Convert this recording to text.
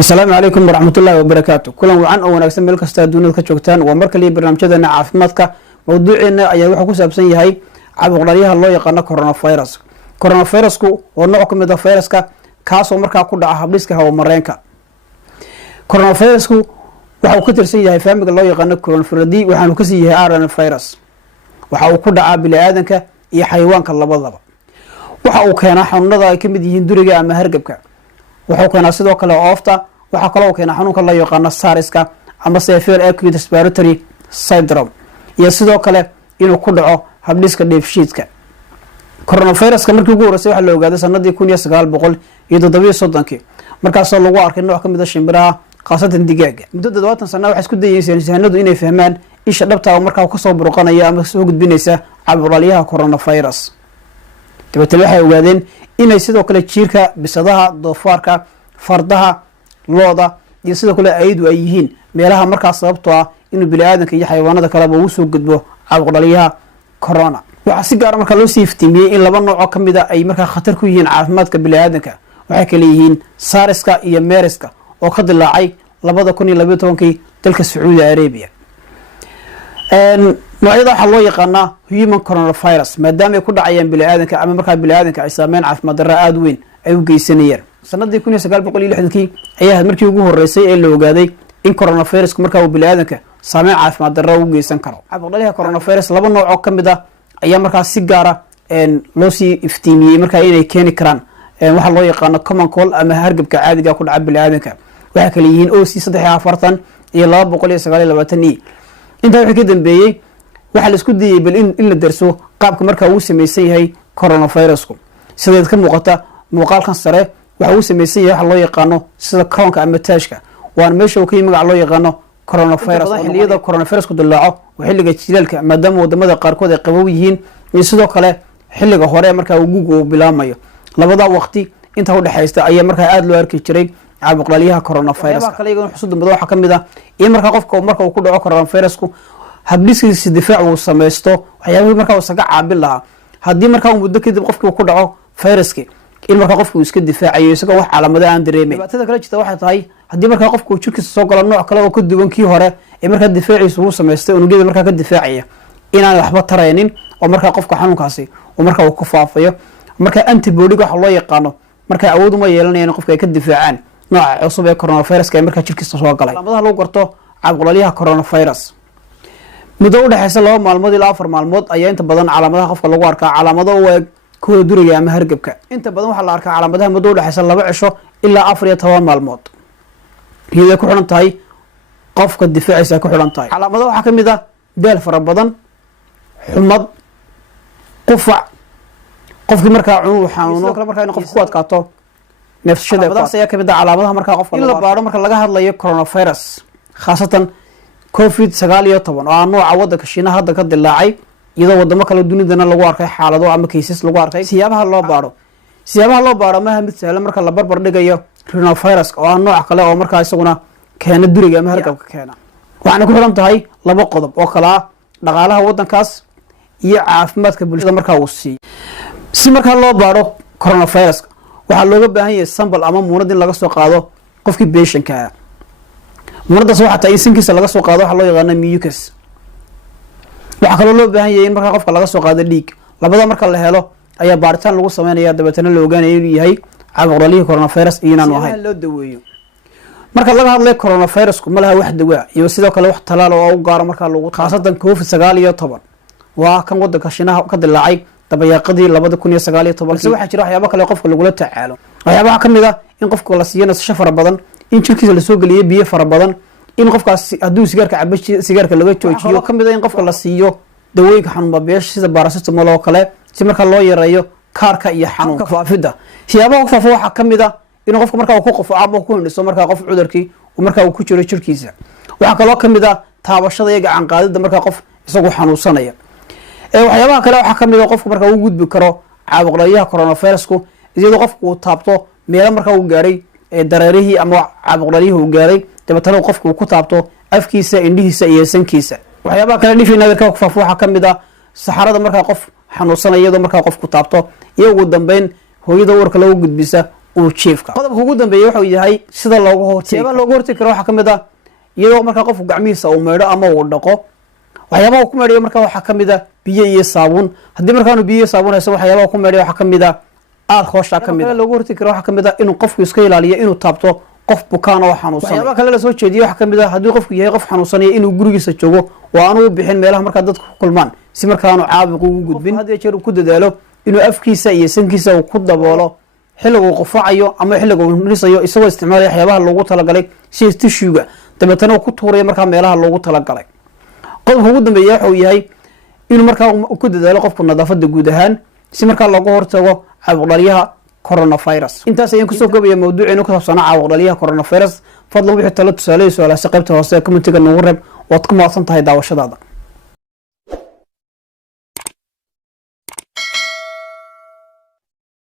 السلام عليكم ورحمة الله وبركاته. كلنا وعن أو نكسب ملك استادون كشوكتان ومركلي برنامجنا عافمتك موضوعنا أيه وحكو سبسين هاي عبد غريها الله يقنا كورونا فيروس كو ونوعكم من الفيروس كاسو مركا كودا حبليسك هو مرينكا كورونا فيروس كو waxaa ku tirsan yahay faamiga loo yaqaan coronavirus waxaanu ka sii yahay RNA virus waxa uu ku dhacaa bini'aadanka iyo xayawaanka labadaba waxa uu keenaa xanuunada ay kamid yihiin duriga ama hargabka waxa uu keenaa sidoo kale oofta waxa kale oo keenaa xanuunka loo yaqaan SARS-ka ama severe acute respiratory syndrome iyo sidoo kale inuu ku dhaco habdhiska dheefshiidka coronavirus markii ugu horeysay waxa la ogaaday sanadii 1937 markaas oo lagu arkay nooc kamid ah shimbiraha qaasatan digaaga muddo 20 sano waxa isku dayayeen sahanadu inay fahmaan isha dhabta oo markaa ka soo burqanaya ama soo gudbinaysa caabuqyada coronavirus dibadda waxay ogaadeen inay sidoo kale jiirka bisadaha doofaarka fardaha looda iyo sidoo kale aydu ay yihiin meelaha markaa sababtoo ah inuu bini'aadanka iyo xayawaanada kale uu soo gudbo caabuqyada corona waxa si gaar ah markaa loo siiftiimiyay in laba nooc kamid ah ay markaa khatar ku yihiin caafimaadka bini'aadanka waxay kale yihiin SARS-ka iyo MERS-ka oo ka dilaacay 2012 dalka Saudi Arabia noocyada waxa loo yaqaanaa human coronavirus maadaama ay ku dhacayaan bini'aadanka ama markaa bini'aadanka ay saameyn caafimaad darro aad weyn ay u geysanayaan sanadii 1960 ayaa markii ugu horeysay ee la ogaaday in coronavirus markaa uu bini'aadanka saameyn caafimaad darro u geysan karo caabuqyada coronavirus laba nooc oo kamid ah ayaa markaa si gaar ah loo sii iftiimiyay markaa inay keeni karaan waxa loo yaqaano common cold ama hargabka caadiga ku dhaca bini'aadanka waxa kale yihiin OC340 iyo 229 inta wixii ka dambeeyay waxa la isku dayay bal in la darso qaabka marka uu sameeyay yahay coronavirus-ku sideed ka muuqata muuqaalkan sare waxa uu sameeyay waxa loo yaqaano sida crownka ama taashka waan meesha uu ka yimid waxa loo yaqaano coronavirus xilliyada coronavirus-ku dilaaco xilliga jilaalka maadaama wadamada qaarkood ay qabow yihiin iyo sidoo kale xilliga hore marka uu gugu bilaamayo labada waqti inta u dhaxaysta ayaa marka aad loo arki jiray caabuqyada coronavirus kale iyaga xusuusta madax waxa kamid ah in marka qofka marka uu ku dhaco coronavirus-ku habdhiskiisa difaac uu sameesto waxyaabaha marka uu saga caabin lahaa hadii marka uu muddo kadib qofka ku dhaco viruski in marka qofku iska difaacayo isagoo wax calaamado aan dareemin dhibaatada kale jirta waxay tahay hadii marka qofku jirkiisa soo galo nooc kale oo ka duwan kii hore ee marka difaaciisa uu sameystay unugyada marka ka difaacaya inaan waxba taraynin oo marka qofka xanuunkaasi oo marka uu ku faafayo marka antibody waxa loo yaqaano marka awood uma yeelanayaan qofka ay ka difaacaan nooca cusub ee coronavirus-ka marka jirkiisa soo galay calaamadaha lagu garto caabuqyada coronavirus muddo u dhaxaysa 2 maalmood ilaa 4 maalmood ayaa inta badan calaamadaha qofka lagu arkaa calaamado u eg kuwa duriga ama hargabka inta badan waxa la arkaa calaamadaha muddo u dhaxaysa 2 cisho ilaa 14 maalmood iyadoo ku xiran tahay qofka difaaciisa ku xiran tahay calaamadaha waxa kamid ah daal fara badan xumad qufac qofkii markaa uu xanuuno kala markaa in qofku ku adkaato neefsashada ayaa kamid ah calaamadaha markaa qofka la baaro marka laga hadlayo coronavirus khaasatan COVID-19 oo nooca wadanka Shiinaha hadda ka dilaacay iyadoo wadamo kale dunidana lagu arkay xaalado ama cases lagu arkay siyaabaha loo baaro ma mid sahlan marka la barbar dhigayo coronavirus oo nooc kale oo markaa isaguna keena duriga ama hargabka keena waxaana ku xiran tahay laba qodob oo kala ah dhaqaalaha wadankaas iyo caafimaadka bulshada markaa uu si marka loo baaro coronavirus waxa looga baahan yahay sample ama muunad in laga soo qaado qofkii patientka muunadaas waxa tahay sinkiisa laga soo qaado waxa loo yaqaan mucus waxa kale loo baahan yahay in marka qofka laga soo qaado dhiig labada marka la helo ayaa baaritaan lagu sameeyaa dabeetana la ogaanayo inuu yahay caabuqyada coronavirus inaan ahayn loo daweeyo marka laga hadlayo coronavirus-ku ma laha wax dawaa iyo sidoo kale wax talaal oo u gaar marka lagu khaasatan COVID-19 waa kan wadanka Shiinaha ka dilaacay tabayaaqadii 2019 waxa jira waxyaabo kale qofka lagu la tacaalo waxyaabaha kamid ah in qofka la siiyo nasasho fara badan in jirkiisa la soo galiyo biyo fara badan in qofkaas haduu sigaarka cabo sigaarka laga joojiyo kamid ah in qofka la siiyo dawooyinka xanuun baabiyeyaasha sida paracetamol oo kale si marka loo yareeyo kaarka iyo xanuunka faafida siyaabaha faafa waxa kamid ah in qofka marka uu ku qofo ama ku hindhiso marka qof cudurkii marka uu ku jiro jirkiisa waxa kale oo kamid ah taabashada iyo gacan qaadida marka qof isagu xanuunsanaya waxyaabaha kale waxa kamid ah qofka marka uu gudbi karo caabuqyada coronavirus-ku iyadoo qofku uu taabto meel marka uu gaaray dareerihii ama caabuqyadii uu gaaray dabeetana qofku uu ku taabto afkiisa indhihiisa iyo sankiisa waxyaabaha kale dhifina ka faafo waxa kamid ah saxarada marka qof xanuunsanaya iyadoo marka qofku taabto iyo ugu dambeyn hooyada uurka lagu gudbisa uu jiifka. qodobka ugu dambeeya wuxuu yahay sida looga hortagi karo waxaa kamid ah iyadoo markaa qofku gacmihiisa uu meydho ama uu dhaqo. waxyaabaha uu ku meedhayo markaa waxaa kamid ah biyo iyo saabuun. haddii markaanu biyo iyo saabuun hayso waxyaabaha ku meedhayo waxaa kamid ah alkoosha kamid ah. looga hortagi karo waxaa kamid ah inuu qofku iska ilaaliyo inuu taabto qof bukaan oo xanuunsan. waxyaabaha kale la soo jeediyo waxaa kamid ah haddii qofku yahay qof xanuunsanaya inuu gurigiisa joogo oo aanu u bixin meelaha markaa dadku ku kulmaan si markaanu caabuq ugu gudbin. had iyo jeer uu ku dadaalo inuu afkiisa iyo sankiisa uu ku daboolo xilliga uu qufacayo ama xilliga uu nisayo isagoo isticmaalaya waxyaabaha loogu talagalay sida tishuuga dabeetana uu ku tuurayo markaa meelaha loogu talagalay. qodobka ugu dambeeya wuxuu yahay inuu markaa ku dadaalo qofku nadaafada guud ahaan si markaa looga hortago caabuq dhaliyaha coronavirus. intaas ayaan kusoo gabaya mawduuceenu ku saabsanaa caabuq dhaliyaha coronavirus. fadlan wixii talo tusaale su'aalaha qaybta hoose ee commentiga noogu reeb waad ku mahadsan tahay daawashadaada.